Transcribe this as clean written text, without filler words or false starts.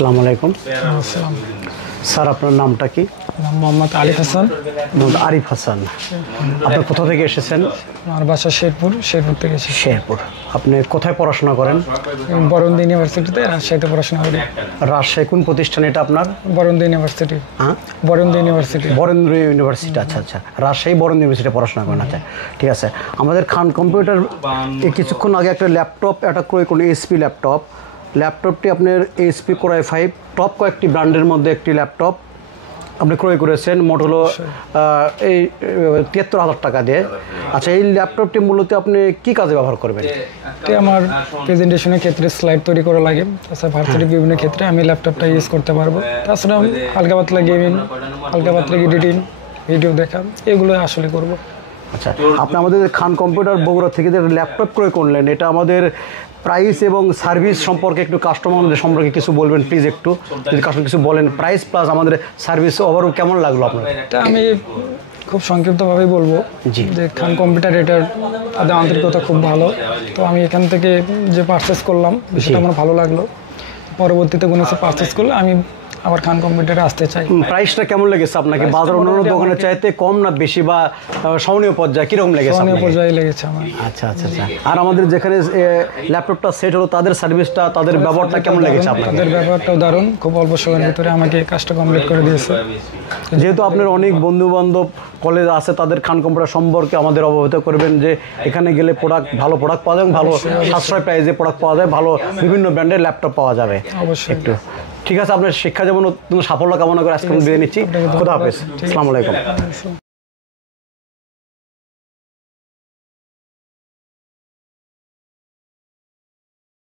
আসসালামু আলাইকুম আসসালাম। স্যার, আপনার নামটা কি? নাম মোহাম্মদ আলিফ হাসান। মোহাম্মদ আরিফ হাসান। আপনি কোথা থেকে এসেছেন? আমার বাসা শেরপুর থেকে এসেছি। শেরপুর। আপনি কোথায় পড়াশোনা করেন? বরন্দী ইউনিভার্সিটিতে রাজশাহীতে পড়াশোনা করি। রাজশাহী কোন প্রতিষ্ঠান এটা আপনার? বরন্দী ইউনিভার্সিটি। হ্যাঁ, বরন্দী ইউনিভার্সিটি। বরেন্দ্র ইউনিভার্সিটি। আচ্ছা আচ্ছা, রাজশাহী বরেন্দ্র ইউনিভার্সিটি পড়াশোনা করেন। আচ্ছা, ঠিক আছে। আমাদের খান কম্পিউটার কিছুক্ষণ আগে একটা ল্যাপটপ ক্রয় করুন, এইচপি ল্যাপটপটি আপনার এইচপি কোর i5 টপ কয়েকটি ব্র্যান্ডের মধ্যে একটি ল্যাপটপ আপনি ক্রয় করেছেন, মোট হলো এই ৭৩,০০০ টাকা দিয়ে। আচ্ছা, এই ল্যাপটপটি মূলত আপনি কি কাজে ব্যবহার করবেন? এটি আমার প্রেজেন্টেশনের ক্ষেত্রে স্লাইড তৈরি করা লাগে, তাছাড়া ভার্সিটির বিভিন্ন ক্ষেত্রে আমি ল্যাপটপটা ইউজ করতে পারবো। তাছাড়া হালকা পাতলা গেমিং, হালকা পাতলা এডিটিং, ভিডিও দেখা, এগুলো আসলে করব। আচ্ছা, আপনি আমাদের খান কম্পিউটার বগুড়া থেকে যে ল্যাপটপ ক্রয় করলেন, এটা আমাদের প্রাইস এবং সার্ভিস সম্পর্কে একটু কাস্টমারদের সম্পর্কে কিছু বলবেন প্লিজ। একটু যদি কাস্টমার কিছু বলেন, প্রাইস প্লাস আমাদের সার্ভিস ওভারঅল কেমন লাগলো আপনার? এটা আমি খুব সংক্ষিপ্তভাবেই বলবো যে খান কম্পিউটার এটার তাদের আন্তরিকতা খুব ভালো। তো আমি এখান থেকে যে পারচেস করলাম বিষয়টা আমার ভালো লাগলো। পরবর্তীতে কোনো কিছু পারচেস করলে আমি আবার খান কম্পিউটারে আসতে চাই। প্রাইসটা কেমন লেগেছে আপনাকে? বাজার অন্যান্য দোকানের চাইতে কম না বেশি, বা সহনীয় পর্যায়ে কিরকম লেগেছে? সহনীয় পর্যায়ে লেগেছে আমার। আচ্ছা আচ্ছা আচ্ছা। আর আমাদের যেখানে ল্যাপটপটা সেট হলো, তাদের সার্ভিসটা, তাদের ব্যবহারটা কেমন লেগেছে আপনাকে? তাদের ব্যবহারটাও দারুণ, খুব অল্প সময়ের ভিতরে আমাকে কাজটা কমপ্লিট করে দিয়েছে। যেহেতু আপনার অনেক বন্ধু বান্ধব কলেজ আছে, তাদের খান কম্পিউটার সম্পর্কে আমাদের অবহিত করবেন যে এখানে গেলে ভালো প্রোডাক্ট পাওয়া যায়, ভালো সাশ্রয় প্রাইসে প্রোডাক্ট পাওয়া যায়, ভালো বিভিন্ন ব্র্যান্ডের ল্যাপটপ পাওয়া যাবে। অবশ্যই। একটু ঠিক আছে, আপনার শিক্ষা জীবন সাফল্য কামনা করে আজকে বিদায় নিচ্ছি। খোদা হাফেজ। আসসালামু আলাইকুম।